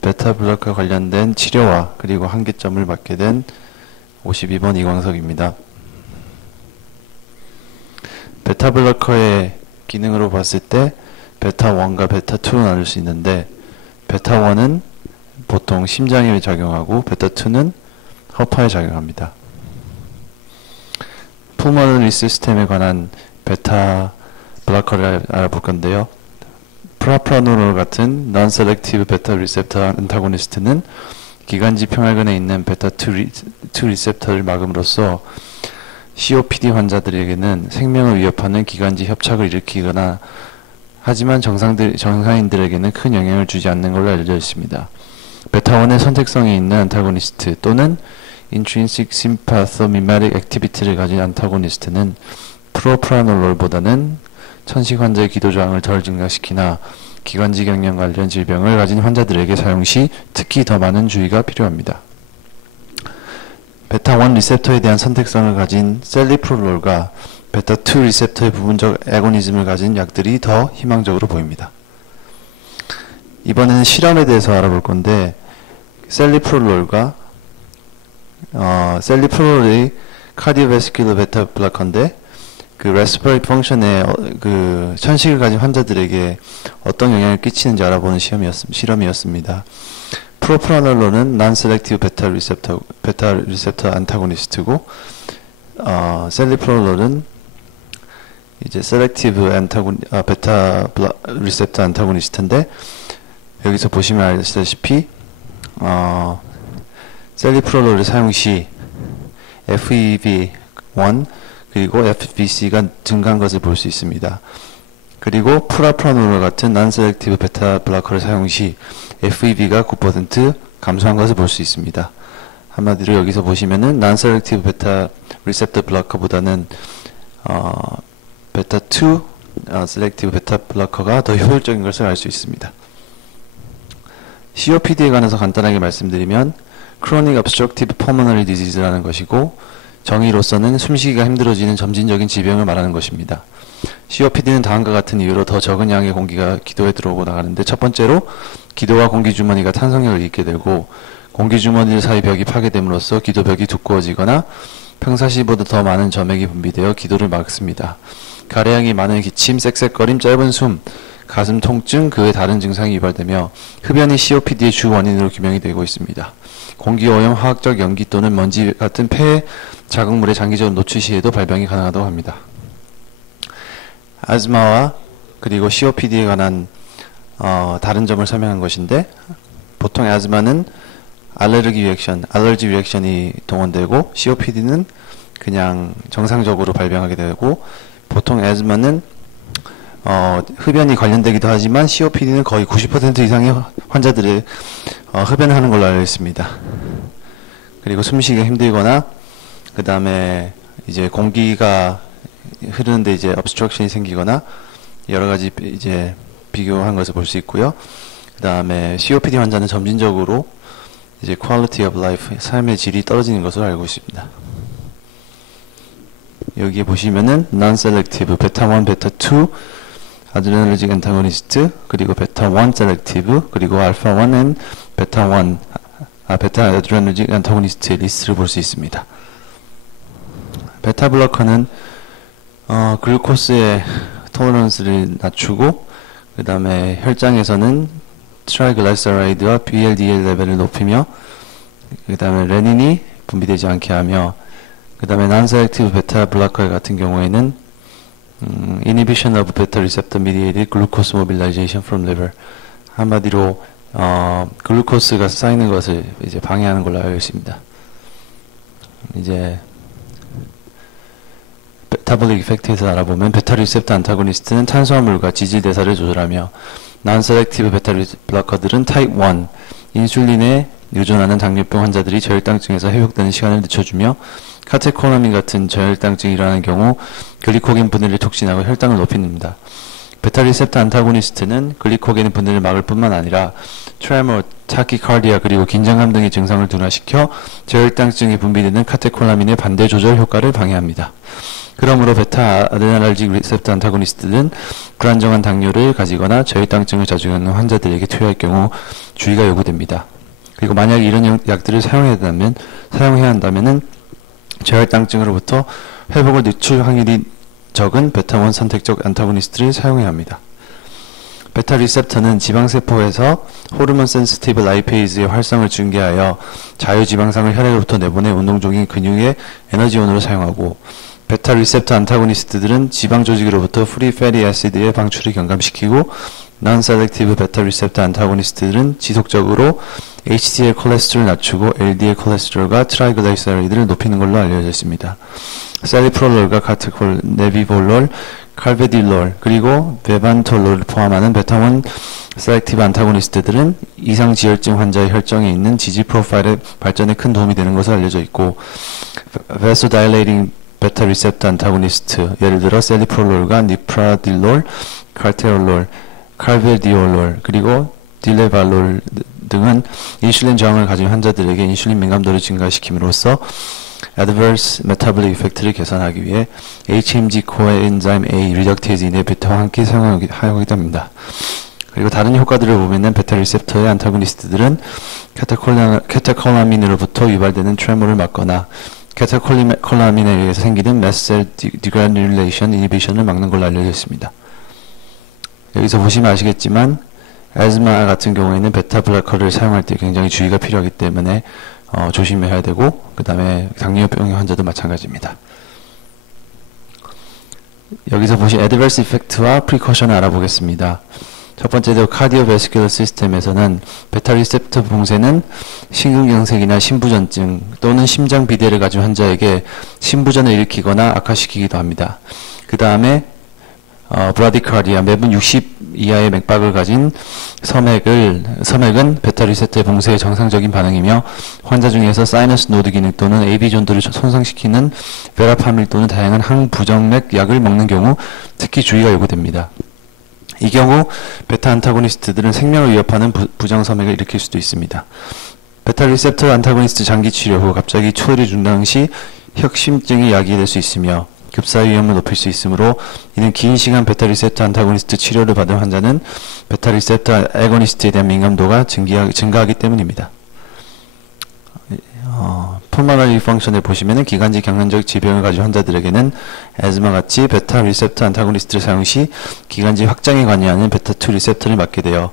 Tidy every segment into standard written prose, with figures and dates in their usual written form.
베타블로커 관련된 치료와 그리고 한계점을 맡게 된 52번 이광석입니다. 베타블로커의 기능으로 봤을 때 베타1과 베타2로 나눌 수 있는데, 베타1은 보통 심장에 작용하고 베타2는 허파에 작용합니다. 풀모너리 시스템에 관한 베타 블로커를 알아볼 건데요. 프라프라놀 같은 non-selective 베타 리셉터 안타고니스트는 기관지 평활근에 있는 베타2 리셉터를 막음으로써 COPD 환자들에게는 생명을 위협하는 기관지 협착을 일으키거나, 하지만 정상인들에게는 큰 영향을 주지 않는 걸로 알려져 있습니다. 베타1의 선택성이 있는 안타고니스트 또는 intrinsic sympathomimetic activity를 가진 안타고니스트는 프로프라놀보다는 천식 환자의 기도 저항을 덜 증가시키나 기관지 경련 관련 질병을 가진 환자들에게 사용 시 특히 더 많은 주의가 필요합니다. 베타1 리셉터에 대한 선택성을 가진 셀리프롤롤과 베타2 리셉터의 부분적 애고니즘을 가진 약들이 더 희망적으로 보입니다. 이번에는 실험에 대해서 알아볼 건데, 셀리프롤롤과 셀리프롤롤이 카디오베스큘러 베타 블로커인데, 그 레스피레이터리 펑션에 그 천식을 가진 환자들에게 어떤 영향을 끼치는지 알아보는 실험이었습니다. 프로프라놀로는 non-selective 베타 리셉터 안타고니스트고, 셀리프롤롤은 이제 selective 베타 리셉터 안타고니스트인데, 여기서 보시면 아시다시피 셀리프롤롤을 사용 시 FEV1 그리고 FVC가 증가한 것을 볼 수 있습니다. 그리고 프라프라놀 같은 non-selective 베타 블로커를 사용 시 FEV가 9% 감소한 것을 볼 수 있습니다. 한마디로 여기서 보시면은 non-selective 베타 리셉터 블로커보다는 베타2 selective 베타 블로커가 더 효율적인 것을 알 수 있습니다. COPD에 관해서 간단하게 말씀드리면 Chronic Obstructive Pulmonary Disease라는 것이고, 정의로서는 숨쉬기가 힘들어지는 점진적인 질병을 말하는 것입니다. COPD는 다음과 같은 이유로 더 적은 양의 공기가 기도에 들어오고 나가는데, 첫 번째로 기도와 공기주머니가 탄성력을 잃게 되고, 공기주머니 사이 벽이 파괴됨으로써 기도벽이 두꺼워지거나 평상시보다 더 많은 점액이 분비되어 기도를 막습니다. 가래양이 많은 기침, 쌕쌕거림, 짧은 숨, 가슴 통증, 그 외 다른 증상이 유발되며 흡연이 COPD의 주 원인으로 규명이 되고 있습니다. 공기오염, 화학적 연기 또는 먼지 같은 폐 자극물에 장기적 노출 시에도 발병이 가능하다고 합니다. 아즈마와 그리고 COPD에 관한 다른 점을 설명한 것인데, 보통 아즈마는 알러지 리액션이 동원되고, COPD는 그냥 정상적으로 발병하게 되고, 보통 아즈마는 흡연이 관련되기도 하지만 COPD는 거의 90% 이상의 환자들이 흡연을 하는 걸로 알고 있습니다. 그리고 숨쉬기가 힘들거나, 그 다음에 이제 공기가 흐르는데 이제 obstruction이 생기거나, 여러 가지 이제 비교한 것을 볼 수 있고요. 그 다음에 COPD 환자는 점진적으로 이제 quality of life, 삶의 질이 떨어지는 것으로 알고 있습니다. 여기에 보시면은 non-selective 베타1, 베타2 아드레너르직 안타고니스트, 그리고 베타1 셀렉티브, 그리고 알파1 앤 베타1 베타 아드레너르직 안타고니스트의 리스트를 볼 수 있습니다. 베타 블로커는 글루코스의 토너런스를 낮추고, 그 다음에 혈장에서는 트라이글라이세라이드와 VLDL 레벨을 높이며, 그 다음에 레닌이 분비되지 않게 하며, 그 다음에 non-selective 베타 블로커 같은 경우에는 inhibition of beta receptor mediated glucose mobilization from liver, 한마디로 글루코스가 쌓이는 것을 이제 방해하는 걸로 알고 있습니다. 이제 메타볼릭 이펙트에서 알아보면 베타 리셉터 안타고니스트는 탄수화물과 지질 대사를 조절하며, non-selective 베타 블로커들은 타입 1 인슐린에 의존하는 당뇨병 환자들이 저혈당증에서 회복되는 시간을 늦춰주며, 카테코라민 같은 저혈당증이 일어나는 경우 글리코겐 분해를 촉진하고 혈당을 높입니다. 베타 리셉터 안타고니스트는 글리코겐 분해를 막을 뿐만 아니라 트레모, 타키카르디아 그리고 긴장감 등의 증상을 둔화시켜 저혈당증이 분비되는 카테콜라민의 반대 조절 효과를 방해합니다. 그러므로 베타 아드레날직 리셉터 안타고니스트는 불안정한 당뇨를 가지거나 저혈당증을 자주 겪는 환자들에게 투여할 경우 주의가 요구됩니다. 그리고 만약 이런 약들을 사용해야 한다면은 저혈당증으로부터 회복을 늦출 확률이 적은 베타1 선택적 안타고니스트를 사용해야 합니다. 베타 리셉터는 지방세포에서 호르몬 센시티브 라이페이즈의 활성을 증개하여 자유지방상을 혈액으로부터 내보내 운동 중인 근육의 에너지원으로 사용하고, 베타 리셉터 안타고니스트들은 지방 조직으로부터 프리 패티 애시드의 방출을 경감시키고, non-selective 베타 리셉터 안타고니스트들은 지속적으로 HDL 콜레스테롤을 낮추고 LDL 콜레스테롤과 트라이글라이세라이드를 높이는 걸로 알려져 있습니다. 셀리프롤롤과 카테콜, 네비볼롤, 칼베딜롤, 그리고 베반톨롤을 포함하는 베타1 셀렉티브 안타고니스트들은 이상지혈증 환자의 혈정에 있는 지지 프로파일의 발전에 큰 도움이 되는 것으로 알려져 있고, 베소다일레이팅 베타 리셉터 안타고니스트, 예를 들어 셀리프롤롤과 니프라딜롤, 칼테올롤, 칼베디올롤, 그리고 딜레발롤 등은 인슐린 저항을 가진 환자들에게 인슐린 민감도를 증가시킴으로써 adverse metabolic effect를 개선하기 위해 HMG coenzyme A reductase inhibitor와 함께 사용하기도 합니다. 그리고 다른 효과들을 보면은 베타 리셉터의 안타고니스트들은 케타콜라민으로부터 유발되는 트레모를 막거나 케타콜라민에 의해서 생기는 mast cell degranulation inhibition을 막는 걸로 알려져 있습니다. 여기서 보시면 아시겠지만 에즈마 같은 경우에는 베타 블로커를 사용할 때 굉장히 주의가 필요하기 때문에 조심해야 되고, 그 다음에 당뇨병 환자도 마찬가지입니다. 여기서 보신 adverse effect와 precaution을 알아보겠습니다. 첫 번째로 cardiovascular 시스템에서는 베타 리셉터 봉쇄는 심근경색이나 심부전증 또는 심장 비대를 가진 환자에게 심부전을 일으키거나 악화시키기도 합니다. 그 다음에 브라디카르디아, 매분 60 이하의 맥박을 가진 서맥은 베타 리셉터의 봉쇄의 정상적인 반응이며, 환자 중에서 사이너스 노드 기능 또는 AV 전도를 손상시키는 베라파밀 또는 다양한 항부정맥 약을 먹는 경우 특히 주의가 요구됩니다. 이 경우 베타 안타고니스트들은 생명을 위협하는 부정서맥을 일으킬 수도 있습니다. 베타 리셉터 안타고니스트 장기 치료 후 갑자기 초월이 중단 시 혁심증이 야기될 수 있으며 급사 위험을 높일 수 있으므로, 이는 긴 시간 베타 리셉터 안타고니스트 치료를 받은 환자는 베타 리셉터 애고니스트에 대한 민감도가 증가하기 때문입니다. 폴모너리 펑션을 보시면은 기관지 경련적 질병을 가진 환자들에게는 에즈마 같이 베타 리셉터 안타고니스트를 사용 시 기관지 확장에 관여하는 베타2 리셉터를 막게 되어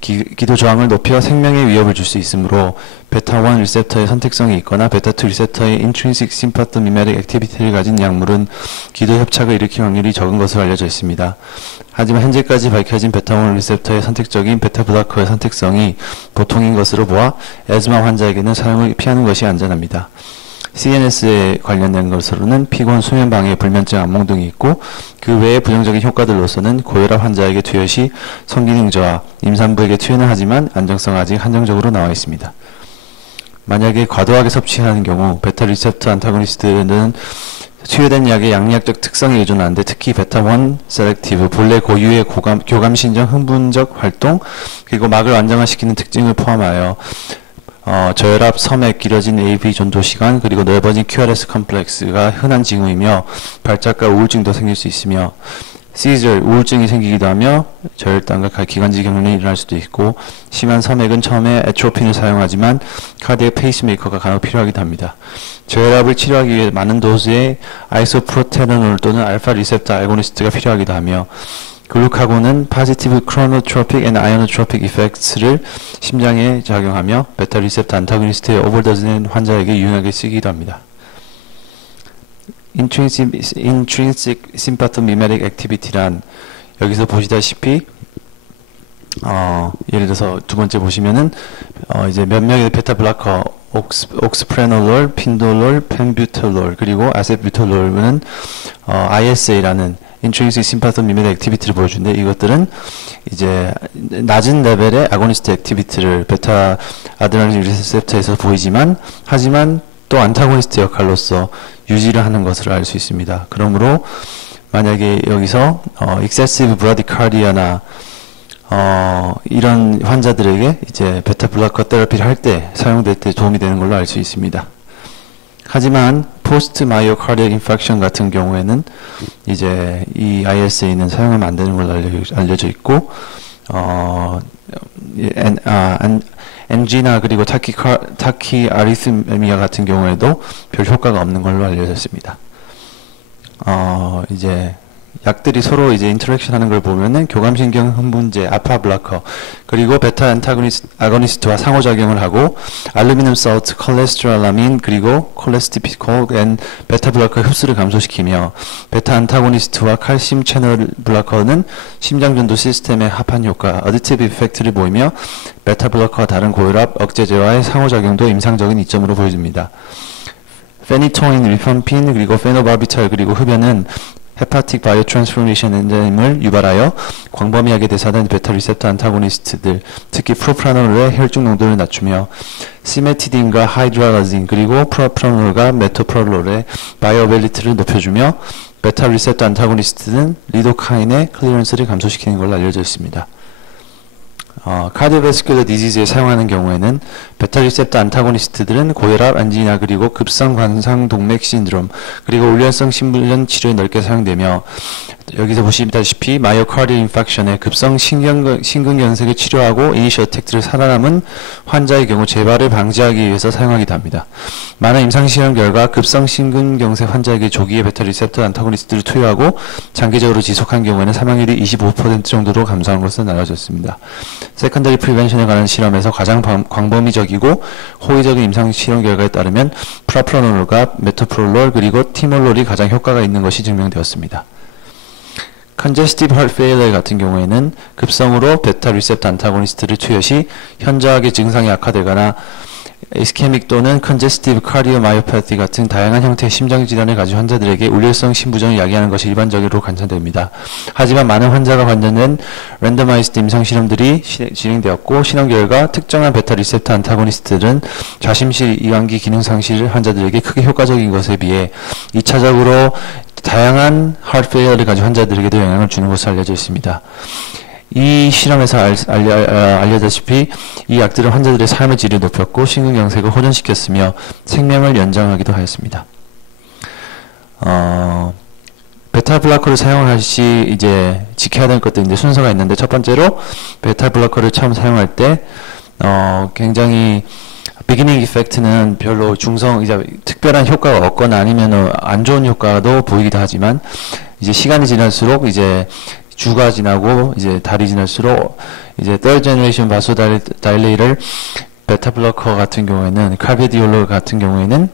기도 저항을 높여 생명의 위협을 줄 수 있으므로 베타1 리셉터의 선택성이 있거나 베타2 리셉터의 intrinsic sympathomimetic activity를 가진 약물은 기도 협착을 일으킬 확률이 적은 것으로 알려져 있습니다. 하지만 현재까지 밝혀진 베타1 리셉터의 선택적인 베타 블로커의 선택성이 보통인 것으로 보아 에즈마 환자에게는 사용을 피하는 것이 안전합니다. CNS에 관련된 것으로는 피곤, 수면방해, 불면증, 안몽 등이 있고, 그 외의 부정적인 효과들로서는 고혈압 환자에게 투여 시 성기능 저하, 임산부에게 투여는 하지만 안정성은 아직 한정적으로 나와 있습니다. 만약에 과도하게 섭취하는 경우 베타 리셉터 안타고니스트는 투여된 약의 양리학적 특성에 의존하는데, 특히 베타1 셀렉티브, 본래 고유의 교감신경 흥분적 활동, 그리고 막을 안정화시키는 특징을 포함하여 저혈압, 섬액, 길어진 AV 전도 시간, 그리고 넓어진 QRS 컴플렉스가 흔한 징후이며 발작과 우울증도 생길 수 있으며, 시저, 우울증이 생기기도 하며 저혈당과 기관지 경련이 일어날 수도 있고, 심한 섬액은 처음에 에트로핀을 사용하지만 카디액 페이스메이커가 간혹 필요하기도 합니다. 저혈압을 치료하기 위해 많은 도수의 아이소프로테놀 또는 알파 리셉터 아고니스트가 필요하기도 하며, 글루카곤은 positive chronotropic and ionotropic effects를 심장에 작용하며 베타 리셉터 안타고니스트의 오버도즈된 환자에게 유용하게 쓰기도 합니다. Intrinsic sympathomimetic activity란, 여기서 보시다시피 예를 들어서 두 번째 보시면은 이제 몇 명의 베타 블로커 옥스프레놀롤, 핀돌롤, 펜뷰톨롤, 그리고 아세뷰톨롤은 ISA라는 Intrinsic Sympathomimetic Activity를 보여주는데, 이것들은 이제 낮은 레벨의 아고니스트 액티비티를 베타 아드레날린 리셉터에서 보이지만, 하지만 또 안타고니스트 역할로서 유지를 하는 것을 알 수 있습니다. 그러므로 만약에 여기서 excessive bradycardia나 이런 환자들에게 이제 베타 블로커 테라피를 할 때 사용될 때 도움이 되는 걸로 알 수 있습니다. 하지만 포스트 마이오카르디얼 인팍션 같은 경우에는 이제 이 ISA는 사용하면 안 되는 걸로 알려져 있고 엔지나 그리고 타키 아리스미아 같은 경우에도 별 효과가 없는 걸로 알려졌습니다. 이제 약들이 서로 이제 인터랙션 하는 걸 보면은 교감신경 흥분제, 아파 블로커, 그리고 베타 아고니스트와 상호작용을 하고 알루미늄 살트, 콜레스테롤라민, 그리고 콜레스티피콜 앤 베타 블로커 흡수를 감소시키며 베타 안타고니스트와 칼슘 채널 블로커는 심장전도 시스템의 합한 효과, 어디티브 이펙트를 보이며 베타 블로커와 다른 고혈압 억제제와의 상호작용도 임상적인 이점으로 보여집니다. 페니토인, 리펀핀, 그리고 페노바비탈, 그리고 흡연은 헤파틱 바이오 트랜스포메이션 엔자임을 유발하여 광범위하게 대사된 베타 리셉터 안타고니스트들, 특히 프로프라놀의 혈중 농도를 낮추며 시메티딘과 하이드랄라진 그리고 프로프라놀과 메토프롤롤의 바이오빌리티를 높여주며 베타 리셉터 안타고니스트는 리도카인의 클리어런스를 감소시키는 걸로 알려져 있습니다. 카디오베스큘러 디지즈에 사용하는 경우에는 베타 리셉터 안타고니스트들은 고혈압, 안지나 그리고 급성 관상 동맥 신드롬 그리고 올연성 심부전 치료에 넓게 사용되며 여기서 보시다시피 마이오카르디얼 인팍션의 급성 심근경색을 치료하고 이니셜 어택트를 살아남은 환자의 경우 재발을 방지하기 위해서 사용하기도 합니다. 많은 임상실험 결과 급성 심근경색 환자에게 조기에 베타 리셉터 안타고니스트를 투여하고 장기적으로 지속한 경우에는 사망률이 25% 정도로 감소한 것으로 나눠졌습니다. 세컨더리 프리벤션에 관한 실험에서 가장 광범위적이고 호의적인 임상 실험 결과에 따르면 프로프라놀과 메토프롤롤 그리고 티몰롤이 가장 효과가 있는 것이 증명되었습니다. 컨제스티브 하트 페일리어 같은 경우에는 급성으로 베타 리셉터 안타고니스트를 투여 시 현저하게 증상이 악화되거나 이스케믹 또는 컨제스티브 카디오마이오패티 같은 다양한 형태의 심장질환을 가진 환자들에게 울혈성 심부전을 야기하는 것이 일반적으로 관찰됩니다. 하지만 많은 환자가 관련된 랜더마이즈드 임상실험들이 진행되었고 실험 결과 특정한 베타 리셉터 안타고니스트들은 좌심실 이완기 기능 상실 환자들에게 크게 효과적인 것에 비해 2차적으로 다양한 하트 페일리어를 가진 환자들에게도 영향을 주는 것으로 알려져 있습니다. 이 실험에서 알려다시피 이 약들은 환자들의 삶의 질을 높였고 심근경색을 호전시켰으며 생명을 연장하기도 하였습니다. 베타 블로커를 사용할 시 이제 지켜야 될 것들인데 순서가 있는데 첫 번째로 베타 블로커를 처음 사용할 때 굉장히 비기닝 이펙트는 별로 이제 특별한 효과가 없거나 아니면 안 좋은 효과도 보이기도 하지만 이제 시간이 지날수록 이제 주가 지나고 이제 달이 지날수록 이제 third generation vasodilator 베타 블로커 같은 경우에는 카비디올로 같은 경우에는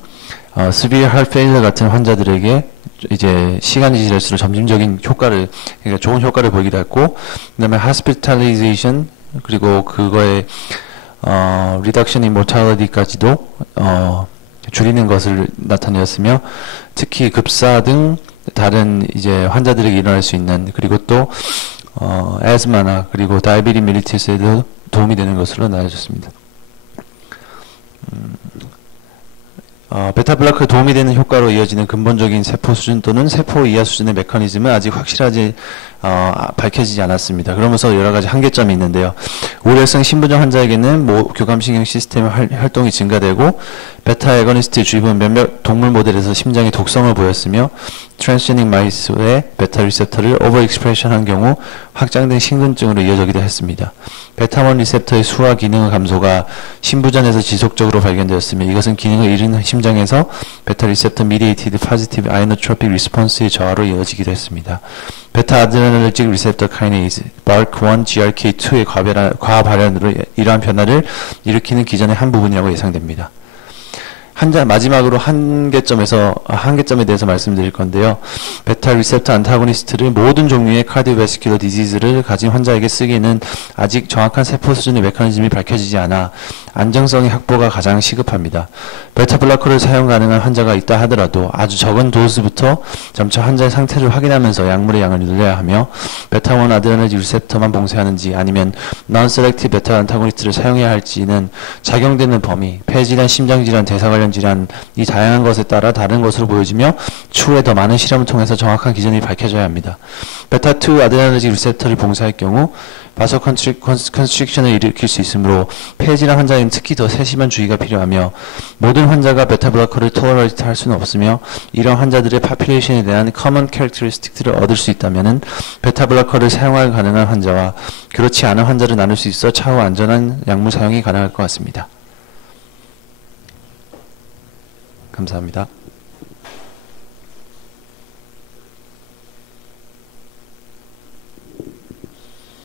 severe heart failure 같은 환자들에게 이제 시간이 지날수록 점진적인 효과를 그러니까 좋은 효과를 보이기도 했고 그다음에 hospitalization 그리고 그거에 reduction in mortality까지도 줄이는 것을 나타내었으며 특히 급사 등 다른 이제 환자들에게 일어날 수 있는 그리고 또 에스마나 그리고 다이비리 멜리티스에도 도움이 되는 것으로 나눠졌습니다. 베타 블로커에 도움이 되는 효과로 이어지는 근본적인 세포 수준 또는 세포 이하 수준의 메커니즘은 아직 확실하지 밝혀지지 않았습니다. 그러면서 여러 가지 한계점이 있는데요. 우려성 심부전 환자에게는 교감신경 시스템의 활동이 증가되고 베타 애거니스트에 주입은 몇몇 동물 모델에서 심장에 독성을 보였으며 트랜스제닉 마이스의 베타 리셉터를 오버 익스프레션한 경우 확장된 심근증으로 이어지기도 했습니다. 베타1 리셉터의 수와 기능의 감소가 심부전에서 지속적으로 발견되었으며 이것은 기능을 잃은 심장에서 베타 리셉터 미디에이티드 포지티브 아이노트로픽 리스폰스의 저하로 이어지기도 했습니다. 베타 아드레날르직 리셉터 카이네이즈 BARC1 GRK2의 과발현으로 이러한 변화를 일으키는 기전의 한 부분이라고 예상됩니다. 마지막으로 한계점에 대해서 말씀드릴 건데요. 베타 리셉터 안타고니스트를 모든 종류의 카디오베스큘러 디지즈를 가진 환자에게 쓰기에는 아직 정확한 세포 수준의 메커니즘이 밝혀지지 않아 안정성의 확보가 가장 시급합니다. 베타 블로커를 사용 가능한 환자가 있다 하더라도 아주 적은 도수부터 점차 환자의 상태를 확인하면서 약물의 양을 늘려야 하며 베타1 아드레날르직 리셉터만 봉쇄하는지 아니면 non-selective 베타 안타고니스트를 사용해야 할지는 작용되는 범위, 폐질환, 심장질환, 대사관련 관련 질환, 이 다양한 것에 따라 다른 것으로 보여지며 추후에 더 많은 실험을 통해서 정확한 기전이 밝혀져야 합니다. 베타2 아드레나르직 리셉터를 봉사할 경우 바소 컨스트릭션을 일으킬 수 있으므로 폐질환 환자에는 특히 더 세심한 주의가 필요하며 모든 환자가 베타 블로커를 토러레이트 할 수는 없으며 이런 환자들의 파퓰레이션에 대한 커먼 캐릭터리스틱들을 얻을 수 있다면은 베타 블로커를 사용할 가능한 환자와 그렇지 않은 환자를 나눌 수 있어 차후 안전한 약물 사용이 가능할 것 같습니다. 감사합니다.